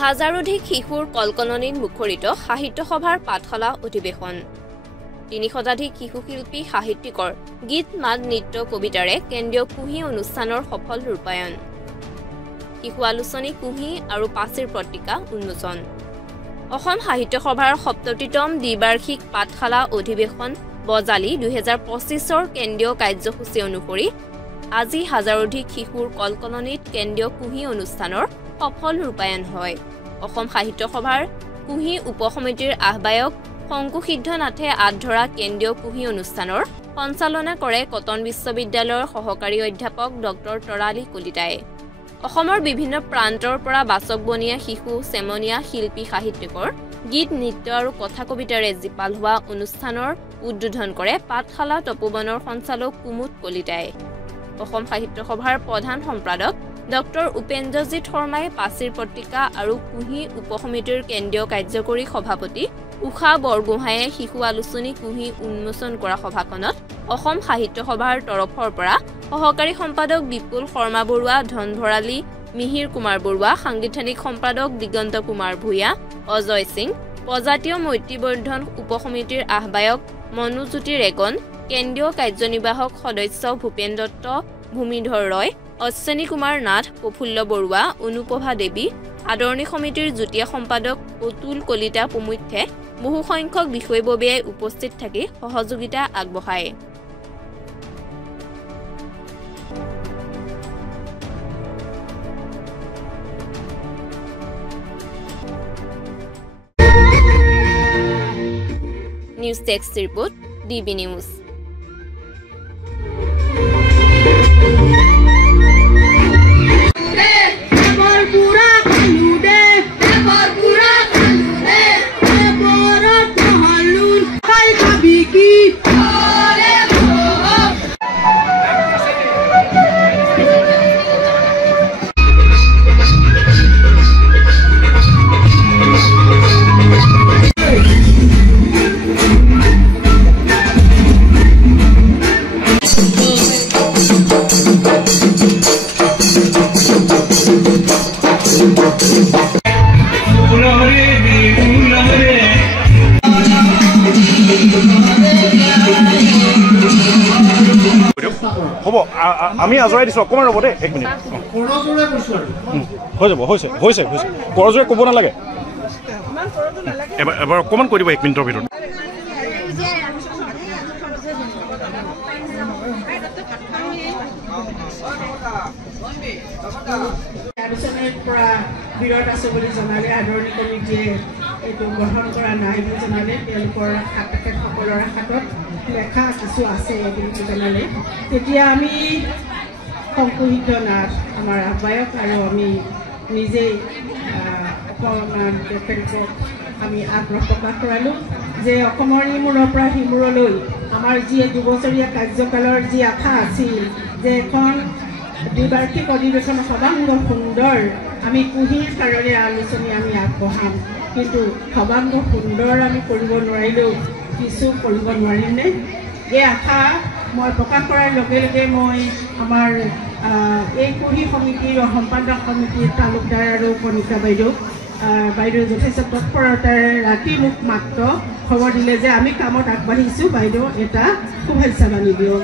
হাজাৰধিক শিশুৰ কলকলনিত মুখৰিত সাহিত্য সভাৰ পাঠশালা অধিৱেশন ৩০০ধিক শিশু শিল্পী সাহিত্যিকৰ গীত মাত নৃত্য কবিতাৰে কেন্দ্ৰীয় কুহি অনুষ্ঠানৰ সফল ৰূপায়ণ শিশু আলোচনী কুহি আৰু পাচিৰ পত্ৰিকা উন্মোচন অসম সাহিত্য সভাৰ ৭৭তম দ্বিবাৰ্ষিক পাঠশালা অধিৱেশন বজালি ২০২৫ৰ কেন্দ্ৰীয় কাৰ্যসূচী অনুসৰি আজি হাজাৰধিক শিশুৰ কলকলনিত কেন্দ্ৰীয় কুহি অনুষ্ঠানৰ সফল ৰূপায়ণ হয় অসম সাহিত্য সভাৰ কুহি উপসমিতিৰ আহ্বায়ক শংকুসিদ্ধনাথে আধৰা কেন্দ্ৰীয় কুহি অনুষ্ঠানৰ সঞ্চালনা কৰে কটন বিশ্ববিদ্যালয়ৰ সহকাৰী অধ্যাপক ডক্টৰ তৰালী কলিতাই অসমৰ বিভিন্ন প্ৰান্তৰ পৰা বাচকবনীয়া শিশু চেমনীয়া শিল্পী সাহিত্যিকৰ গীত নৃত্য আৰু কথা কবিতাৰে জিপাল হোৱা অনুষ্ঠানৰ উদ্বোধন কৰে পাঠশালা তপোবনৰ সঞ্চালক কুমুদ কলিতাই অসম সাহিত্য সভাৰ প্ৰধান সম্পাদক ডক্টৰ উপেন্দ্ৰজিৎ শৰ্মাই পাচিৰ পত্ৰিকা আৰু কুহি উপসমিতিৰ কেন্দ্ৰীয় কাৰ্যকৰী সভাপতি উষা বৰগোহাঁয়ে শিশু আলোচনী কুহি উন্মোচন কৰা সভাখনত অসম সাহিত্য সভাৰ তৰফৰ পৰা সহকাৰী সম্পাদক বিপুল শৰ্মা বৰুৱা ধনভৰালী মিহিৰ কুমাৰ বৰুৱা সাংগঠনিক সম্পাদক দিগন্ত কুমাৰ ভূঞা অজয় সিং প্ৰজাতীয় মৈত্ৰীবৰ্ধন উপসমিতিৰ আহ্বায়ক মনোজ্যোতি ৰেগন কেন্দ্ৰীয় কাৰ্যনিৰ্বাহক সদস্য ভূপেন দত্ত ভূমিধৰ ৰয় অশ্বিনী কুমাৰ নাথ প্ৰফুল্ল বৰুৱা অনুপ্ৰভা দেৱী আদৰণি সমিতিৰ যুটীয়া সম্পাদক অতুল কলিতা প্ৰমুখ্যে বহু সংখ্যক বিষয়ববীয়াই উপস্থিত থাকি সহযোগিতা আগবঢ়ায় news text report DB news হ'ব আমি আজৰাই দিছোঁ অকণমান ৰ'ব দেই 1 মিনিট হৈ যাব হৈছে কৰজোৰে ক'ব নালাগে এবাৰ অকণমান কৈ দিব 1 মিনিটৰ ভিতৰত আলোচনাৰ পৰা বিৰত আছে বুলি জনালে আদৰণি কমিটিয়ে এইটো গঠন কৰা নাই বুলি জনালে তেওঁলোকৰ তেখেতসকলৰ হাতত লেখা কিছু আছে বুলি জনালে তেতিয়া আমি শংকুসিদ্ধনাথ আমাৰ আহ্বায়ক আৰু আমি নিজেই অকণমান তেখেতক আমি আগ্ৰহ প্ৰকাশ কৰালোঁ যে অসমৰ ইমূৰৰ পৰা সিমূৰলৈ আমাৰ যি 2 বছৰীয়া কাৰ্যকালৰ যি আশা আছিল যে এখন দ্বিবাৰ্ষিক অধিৱেশন সৰ্বাংগ সুন্দৰ আমি কুহিৰ কাৰণে আলোচনী আমি আগবঢ়াম কিন্তু সৰ্বাংগ সুন্দৰ আমি কৰিব নোৱাৰিলেও কিছু কৰিব নোৱাৰিমনে এই আশা মই প্ৰকাশ কৰাৰ লগে লগে মই আমাৰ এই কুহি সমিতিৰ সম্পাদক সমিতিৰ তালুকদাৰ আৰু কণিকা বাইদেউ যথেষ্ট তৎপৰতাৰে ৰাতি মোক মাত্ৰ খবৰ দিলে যে আমি কামত আগবাঢ়িছোঁ বাইদেউ এটা শুভেচ্ছা বাণী দিয়ক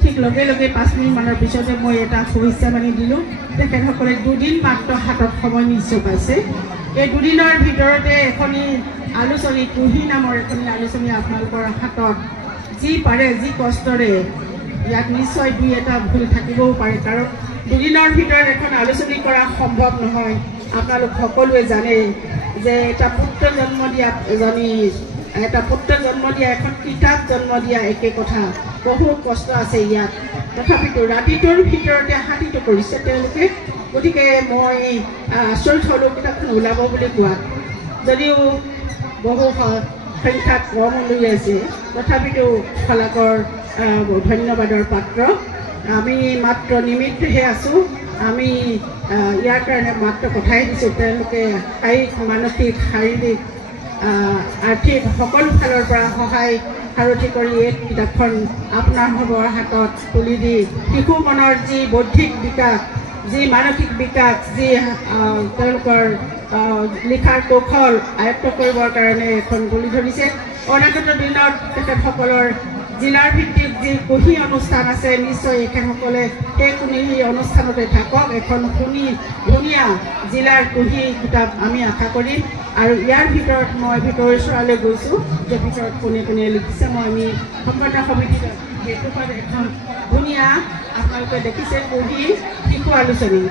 ঠিক লগে লগে 5 মিনিটমানৰ পিছতে মই এটা শুভেচ্ছা বাণী দিলোঁ তেখেতসকলে 2 দিন মাত্ৰ হাতত সময় নিশ্চয় পাইছে এই 2 দিনৰ ভিতৰতে এখনি আলোচনী কুহি নামৰ এখনি আলোচনী আপোনালোকৰ হাতত যি পাৰে যি কষ্টৰে ইয়াত নিশ্চয় 2-এটা ভুল থাকিবও পাৰে কাৰণ 2 দিনৰ ভিতৰত এখন আলোচনী কৰা সম্ভৱ নহয় আপোনালোক সকলোৱে জানে যে এটা পুত্ৰ জন্ম দিয়া এখন কিতাপ জন্ম দিয়া একে কথা বহুত কষ্ট আছে ইয়াত তথাপিতো ৰাতিটোৰ ভিতৰতে হাতিটো কৰিছে তেওঁলোকে গতিকে মই আচৰিত হ'লোঁ কিতাপখন ওলাব বুলি কোৱাত যদিও বহু সংখ্যাত কম উলিয়াইছে তথাপিতো শলাকৰ ধন্যবাদৰ পাত্ৰ আমি মাত্ৰ নিমিত্তহে আছোঁ আমি ইয়াৰ কাৰণে মাত্ৰ পঠাই দিছোঁ তেওঁলোকে শাৰীৰিক মানসিক শাৰীৰিক আৰ্থিক সকলো ফালৰ পৰা সহায় সাৰথি কৰি এই কিতাপখন আপোনাৰসমূহৰ হাতত তুলি দি শিশু মনৰ যি বৌদ্ধিক বিকাশ যি মানসিক বিকাশ যি তেওঁলোকৰ লিখাৰ কৌশল আয়ত্ত কৰিবৰ কাৰণে এখন গুলি ধৰিছে অনাগত দিনত তেখেতসকলৰ জিলাৰ ভিত্তিক যি কুহি অনুষ্ঠান আছে নিশ্চয় এখেতসকলে সেই কুহি অনুষ্ঠানতে থাকক এখন ধুনীয়া জিলাৰ কুহি কিতাপ আমি আশা কৰিম আৰু ইয়াৰ ভিতৰত মই ভিতৰৰ চৰালৈ গৈছোঁ যে ভিতৰত কোনে কোনে লিখিছে মই আমি সম্পাদক সমিতিত সেইটো এখন ধুনীয়া আপোনালোকে দেখিছে কুহি শিশু আলোচনী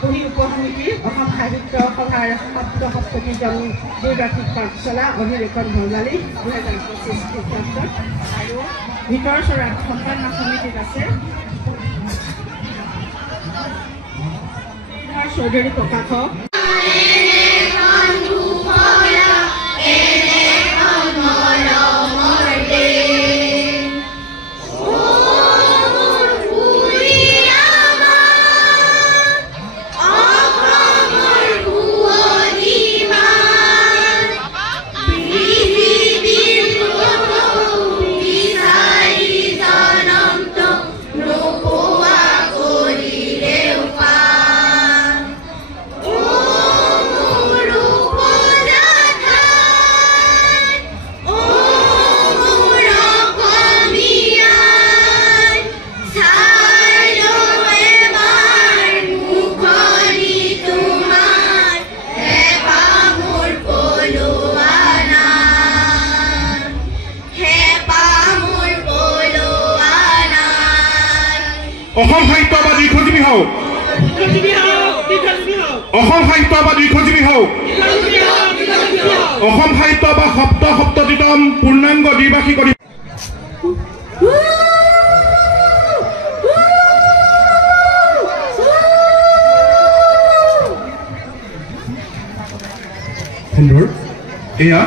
কুহি উপসমিতি অসম সাহিত্য সভাৰ সপ্তমীতম দ্বিবাৰ্ষিক পাঠশালা অধিৱেশন ভংগালী 2025 খ্ৰীষ্টাব্দত আৰু ভিতৰ চৰাত সম্পাদক সমিতিত আছে চৌধুৰী প্ৰকাশক অসম সাহিত্য বা দীৰ্ঘজীৱী হওক অসম সাহিত্য বা দীৰ্ঘজীৱী হওক অসম সাহিত্য বা সপ্ততিতম পূৰ্ণাংগ দ্বিবাৰ্ষিক সুন্দৰ এয়া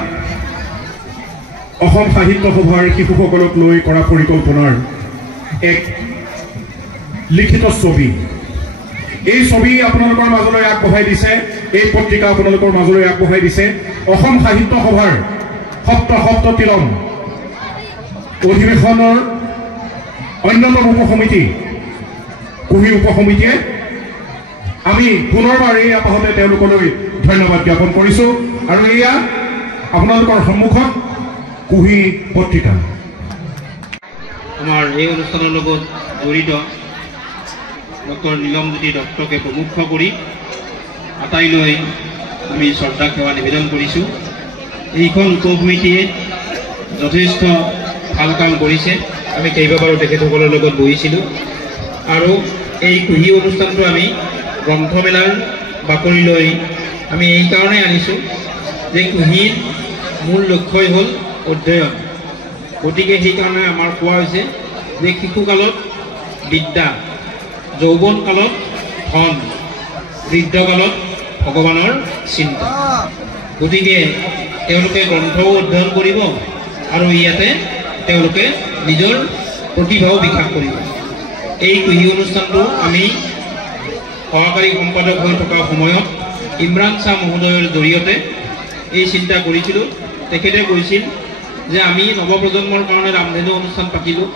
অসম সাহিত্য সভাৰ শিশুসকলক লৈ কৰা পৰিকল্পনাৰ এক লিখিত ছবি এই ছবি আপোনালোকৰ মাজলৈ আগবঢ়াই দিছে এই পত্ৰিকা আপোনালোকৰ মাজলৈ আগবঢ়াই দিছে অসম সাহিত্য সভাৰ সপ্ততিতম অধিৱেশনৰ অন্যতম উপসমিতি কুহি উপসমিতিয়ে আমি পুনৰবাৰ এই আপাহতে তেওঁলোকলৈ ধন্যবাদ জ্ঞাপন কৰিছোঁ আৰু এয়া আপোনালোকৰ সন্মুখত কুহি পত্ৰিকা আমাৰ এই অনুষ্ঠানৰ লগত জড়িত ডক্টৰ নীলমজ্যোতি দত্তকে প্ৰমুখ কৰি আটাইলৈ আমি শ্ৰদ্ধা সেৱা নিবেদন কৰিছোঁ এইখন উপসমিতিয়ে যথেষ্ট ভাল কাম কৰিছে আমি কেইবাবাৰো তেখেতসকলৰ লগত বহিছিলোঁ আৰু এই কুহি অনুষ্ঠানটো আমি গ্ৰন্থমেলাৰ বাকৰিলৈ আমি এই কাৰণে আনিছোঁ যে কুহিৰ মূল লক্ষ্যই হ'ল অধ্যয়ন গতিকে সেইকাৰণে আমাৰ কোৱা হৈছে যে শিশুকালত বিদ্যা যৌৱন কালত ধন বৃদ্ধকালত ভগৱানৰ চিন্তা গতিকে তেওঁলোকে গ্ৰন্থও অধ্যয়ন কৰিব আৰু ইয়াতে তেওঁলোকে নিজৰ প্ৰতিভাও বিকাশ কৰিব এই কুহি অনুষ্ঠানটো আমি সহকাৰী সম্পাদক হৈ থকা সময়ত ইমৰান শ্বাহ মহোদয়ৰ জৰিয়তে এই চিন্তা কৰিছিলোঁ তেখেতে কৈছিল যে আমি নৱপ্ৰজন্মৰ কাৰণে ৰামধেনু অনুষ্ঠান পাতিলোঁ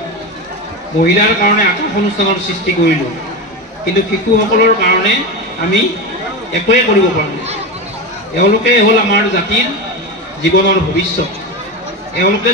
মহিলাৰ কাৰণে আকাশ অনুষ্ঠানৰ সৃষ্টি কৰিলোঁ কিন্তু শিশুসকলৰ কাৰণে আমি একোৱে কৰিব পৰা নাই এওঁলোকে হ'ল আমাৰ জাতিৰ জীৱনৰ ভৱিষ্যত এওঁলোকে